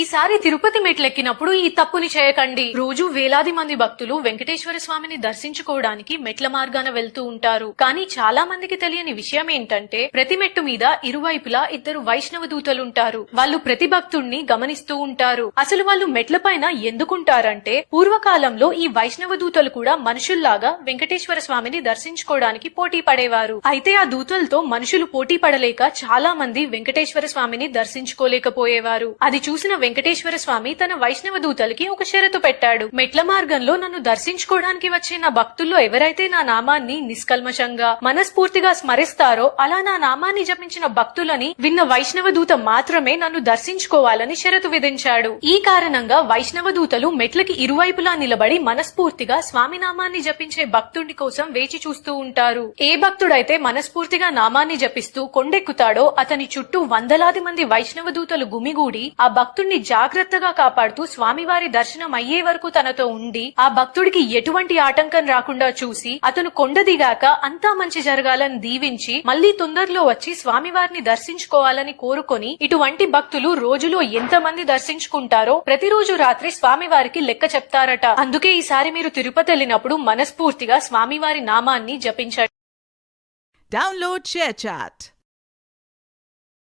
ఈసారి తిరుపతి మెట్లెక్కినప్పుడు ఈ తప్పుని చేయకండి. రోజు వేలాది మంది భక్తులు వెంకటేశ్వర స్వామిని దర్శించుకోవడానికి మెట్ల మార్గాన వెళ్తూ ఉంటారు. కానీ చాలా మందికి తెలియని విషయం ఏంటంటే ప్రతి మెట్టు మీద ఇరువైపులా ఇద్దరు వైష్ణవ దూతలుంటారు. వాళ్ళు ప్రతి భక్తుడిని గమనిస్తూ ఉంటారు. అసలు వాళ్ళు మెట్ల పైన ఎందుకుంటారంటే పూర్వకాలంలో ఈ వైష్ణవ దూతలు కూడా మనుషుల్లాగా వెంకటేశ్వర స్వామిని దర్శించుకోవడానికి పోటీ పడేవారు. అయితే ఆ దూతలతో మనుషులు పోటీ పడలేక చాలా మంది వెంకటేశ్వర స్వామిని దర్శించుకోలేకపోయేవారు. అది చూసిన వెంకటేశ్వర స్వామి తన వైష్ణవ దూతలకి ఒక షరతు పెట్టాడు. మెట్ల మార్గంలో నన్ను దర్శించుకోవడానికి వచ్చే నా భక్తుల్లో ఎవరైతే నా నామాన్ని నిష్కల్మషంగా మనస్ఫూర్తిగా స్మరిస్తారో అలా నా నామాన్ని జపించిన భక్తులని విన్న వైష్ణవ దూత మాత్రమే నన్ను దర్శించుకోవాలని షరతు విధించాడు. ఈ కారణంగా వైష్ణవ దూతలు మెట్లకి ఇరువైపులా నిలబడి మనస్ఫూర్తిగా స్వామి నామాన్ని జపించే భక్తుడి కోసం వేచి చూస్తూ ఉంటారు. ఏ భక్తుడైతే మనస్ఫూర్తిగా నామాన్ని జపిస్తూ కొండెక్కుతాడో అతని చుట్టూ వందలాది మంది వైష్ణవ దూతలు గుమిగూడి ఆ భక్తుడిని జాగ్రత్తగా కాపాడుతూ స్వామివారి దర్శనం అయ్యే వరకు తనతో ఉండి ఆ భక్తుడికి ఎటువంటి ఆటంకం రాకుండా చూసి అతను కొండ దిగాక అంతా మంచి జరగాలని దీవించి మళ్లీ తొందరలో వచ్చి స్వామివారిని దర్శించుకోవాలని కోరుకొని ఇటువంటి భక్తులు రోజులో ఎంతమంది దర్శించుకుంటారో ప్రతిరోజు రాత్రి స్వామివారికి లెక్క చెప్తారట. అందుకే ఈసారి మీరు తిరుపతి వెళ్ళినప్పుడు మనస్ఫూర్తిగా స్వామివారి నామాన్ని జపించండి. Download ShareChat.